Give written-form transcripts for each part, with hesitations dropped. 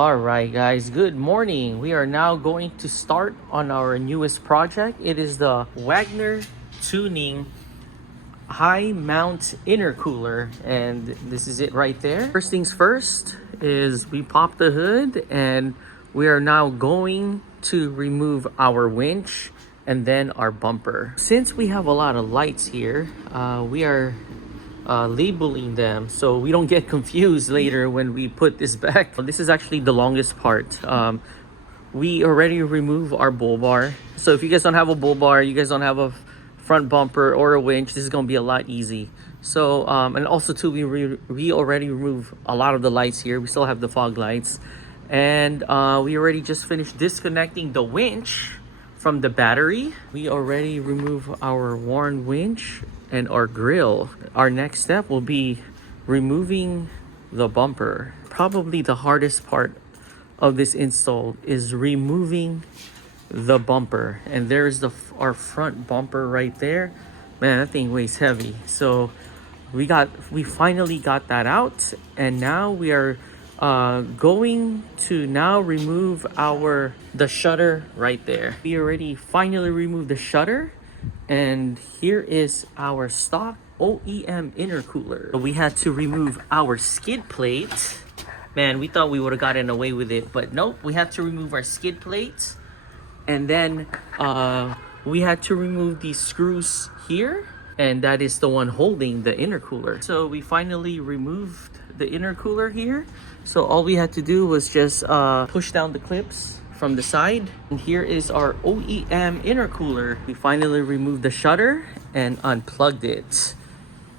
All right, guys, good morning. We are now going to start on our newest project. It is the Wagner tuning high mount intercooler, and this is it right there. First things first is we pop the hood, and we are now going to remove our winch and then our bumper. Since we have a lot of lights here, we are labeling them so we don't get confused later when we put this back. This is actually the longest part. We already removed our bull bar, so if you guys don't have a bull bar, you guys don't have a front bumper or a winch, this is going to be a lot easy. So and also too, we already removed a lot of the lights here. We still have the fog lights, and we already just finished disconnecting the winch from the battery. We already removed our worn winch and our grill. Our next step will be removing the bumper. Probably the hardest part of this install is removing the bumper. And there's our front bumper right there. Man, that thing weighs heavy. So we finally got that out, and now we are going to now remove the shutter right there. We already finally removed the shutter, and here is our stock OEM intercooler. We had to remove our skid plate. Man, we thought we would have gotten away with it, but nope, we had to remove our skid plate, and then we had to remove these screws here, and that is the one holding the intercooler. So we finally removed the intercooler here. So all we had to do was just push down the clips from the side. And here is our OEM intercooler. We finally removed the shutter and unplugged it.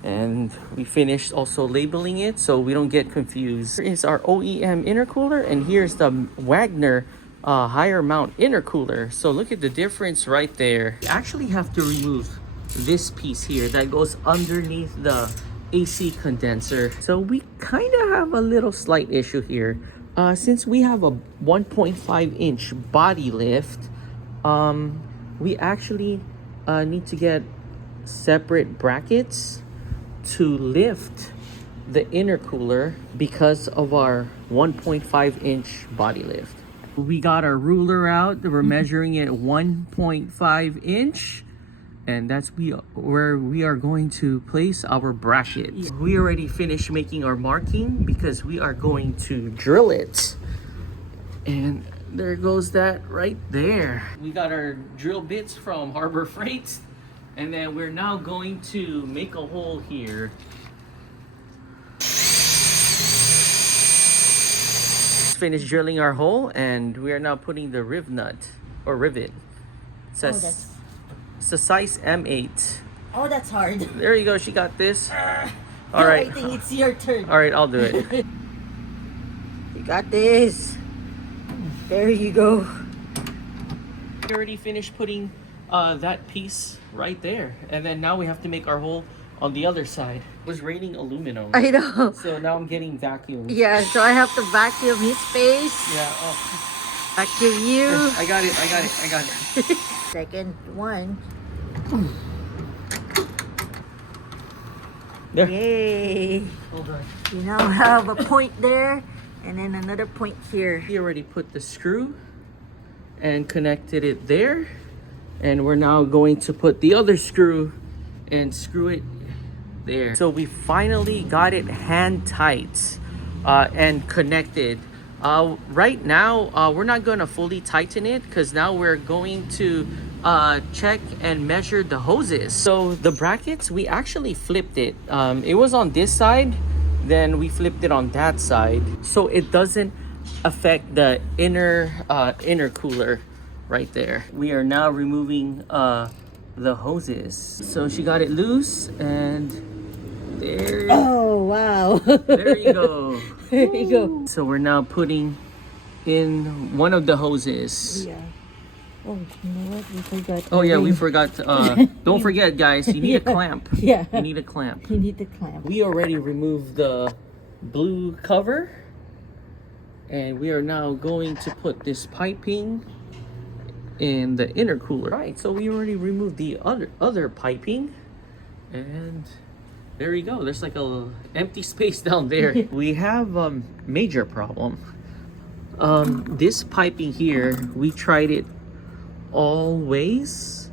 And we finished also labeling it so we don't get confused. Here is our OEM intercooler, and here's the Wagner higher mount intercooler. So look at the difference right there. You actually have to remove this piece here that goes underneath the AC condenser. So we kind of have a little slight issue here. Since we have a 1.5 inch body lift, we actually need to get separate brackets to lift the intercooler because of our 1.5 inch body lift. We got our ruler out. We're measuring it 1.5 inch. And that's where we are going to place our bracket. We already finished making our marking because we are going to drill it. And there goes that right there. We got our drill bits from Harbor Freight. And then we're now going to make a hole here. Finished drilling our hole, and we are now putting the rivet. It says it's a size M8. Oh, that's hard. There you go. She got this. All right. I think it's your turn. All right, I'll do it. You got this. There you go. We already finished putting that piece right there, and then now we have to make our hole on the other side. It was raining aluminum. I know. So now I'm getting vacuumed. Yeah, so I have to vacuum his face. Yeah. Oh. Vacuum you. I got it. Second one. There. Yay. Hold on. You now have a point there and then another point here. We already put the screw and connected it there. And we're now going to put the other screw and screw it there. So we finally got it hand tight and connected. Right now, we're not going to fully tighten it because now we're going to check and measure the hoses. So the brackets, we actually flipped it. It was on this side, then we flipped it on that side, so it doesn't affect the intercooler right there. We are now removing the hoses. So she got it loose, and there. Oh, wow. There you go. There you go. So we're now putting in one of the hoses. Yeah. Oh, you know what? We forgot. Oh yeah, we forgot. Don't forget, guys. You need a clamp. Yeah. You need a clamp. You need the clamp. We already removed the blue cover, and we are now going to put this piping in the intercooler. Right. So we already removed the other piping, and there you go. There's like a empty space down there. We have a major problem. This piping here, we tried it all ways.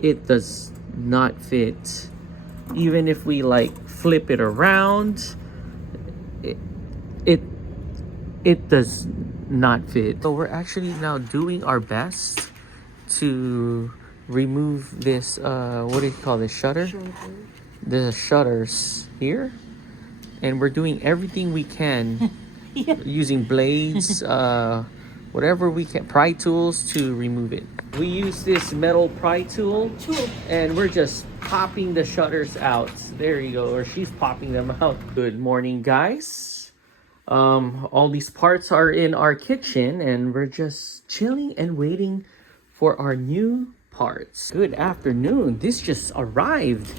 It does not fit. Even if we like flip it around, it does not fit. So we're actually now doing our best to remove this what do you call this, shutter? The shutters here, and we're doing everything we can using blades, whatever we can, pry tools to remove it. We use this metal pry tool and we're just popping the shutters out. There you go, or she's popping them out. Good morning, guys. All these parts are in our kitchen and we're just chilling and waiting for our new parts. Good afternoon. This just arrived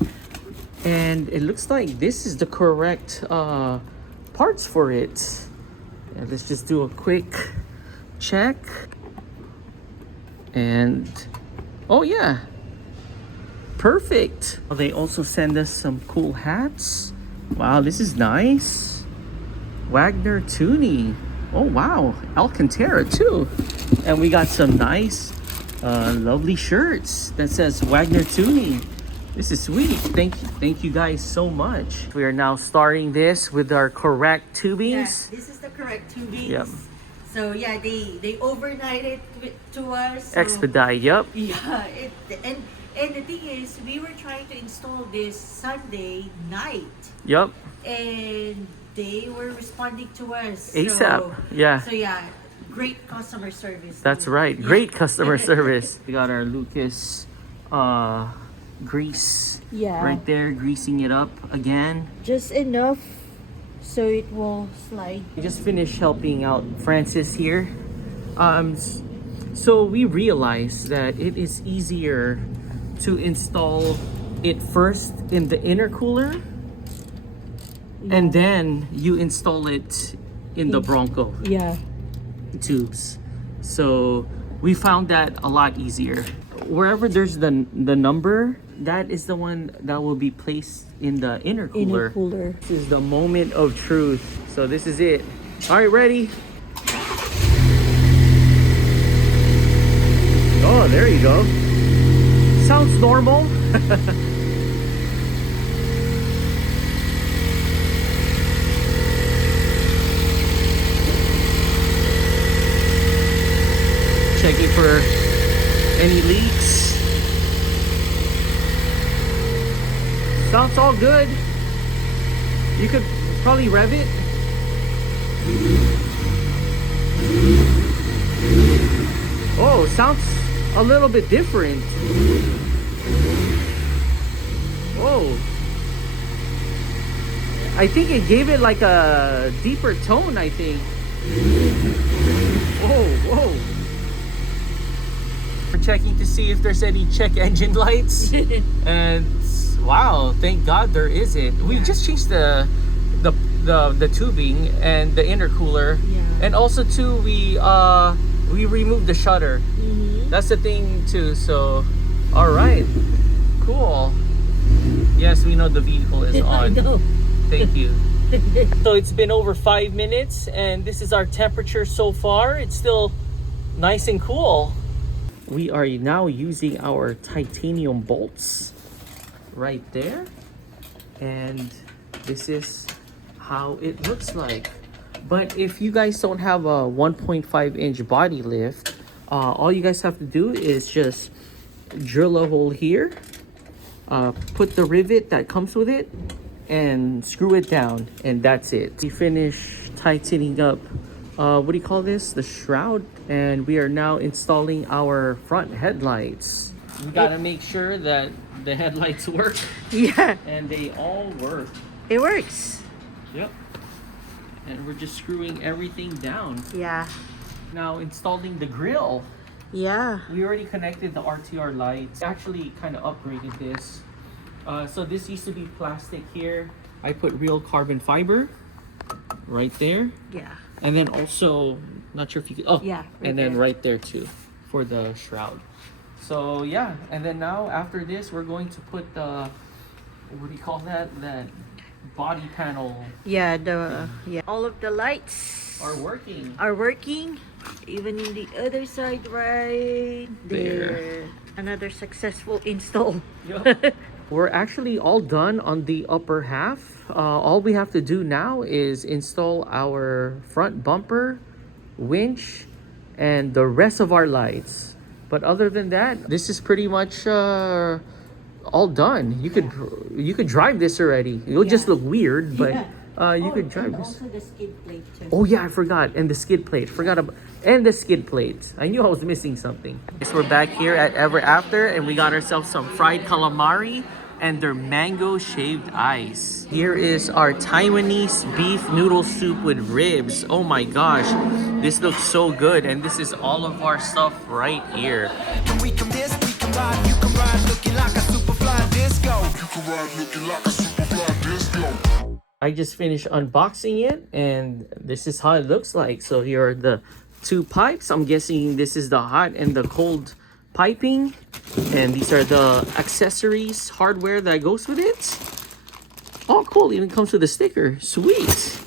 and it looks like this is the correct parts for it. And let's just do a quick check. And oh yeah, perfect. They also send us some cool hats. Wow, this is nice. Wagner tuning. Oh wow, Alcantara too. And we got some nice lovely shirts that says Wagner tuning. This is sweet. Thank you guys so much. We are now starting this with our correct tubings. Yeah, this is the correct tubings. Yep. So yeah, they overnight it to us. So, Expedite, yep. Yeah, and the thing is, we were trying to install this Sunday night. Yep. And they were responding to us. ASAP, So, yeah. So yeah, great customer service. That's right. Great customer service. We got our Lucas grease right there, greasing it up again. Just enough so it will slide. We just finished helping out Francis here. So we realized that it is easier to install it first in the intercooler and then you install it in the Bronco tubes. So we found that a lot easier. Wherever there's the number, that is the one that will be placed in the intercooler. This is the moment of truth. So this is it. All right, ready? Oh, there you go. Sounds normal. Checking for any leaks. Sounds all good. You could probably rev it. Oh, sounds a little bit different. Whoa. I think it gave it like a deeper tone, I think. Whoa. We're checking to see if there's any check engine lights. And wow, thank God there isn't. We just changed the tubing and the intercooler. And also too, we removed the shutter. That's the thing too. So all right, cool. Yes, we know the vehicle is on. Thank you. So it's been over 5 minutes and this is our temperature so far. It's still nice and cool. We are now using our titanium bolts right there, and this is how it looks like. But if you guys don't have a 1.5 inch body lift, all you guys have to do is just drill a hole here, put the rivet that comes with it and screw it down, and that's it. We finished tightening up what do you call this, the shroud, and we are now installing our front headlights. We gotta make sure that the headlights work. And they all work. It works. Yep. And we're just screwing everything down. Now installing the grill. We already connected the RTR lights. Actually kind of upgraded this. So this used to be plastic here. I put real carbon fiber right there. And then also, not sure if you could, and then right there too for the shroud. So yeah, and then now after this, we're going to put the, what do you call that? That body panel. All of the lights are working. Even in the other side right there. Another successful install. Yep. We're actually all done on the upper half. All we have to do now is install our front bumper, winch, and the rest of our lights. But other than that, this is pretty much all done. You could drive this already. It'll just look weird, but you could drive this. Also the skid plate too. Oh yeah, I forgot. And the skid plate. And the skid plate. I knew I was missing something. So we're back here at Ever After, and we got ourselves some fried calamari and their mango shaved ice. Here is our Taiwanese beef noodle soup with ribs. Oh my gosh, this looks so good, and this is all of our stuff right here. We can this, we can ride, you can ride looking like a super fly disco. You can ride looking like a super fly disco. I just finished unboxing it, and this is how it looks like. So here are the two pipes. I'm guessing this is the hot and the cold piping, and these are the accessories, hardware that goes with it. Oh cool, even comes with a sticker. Sweet.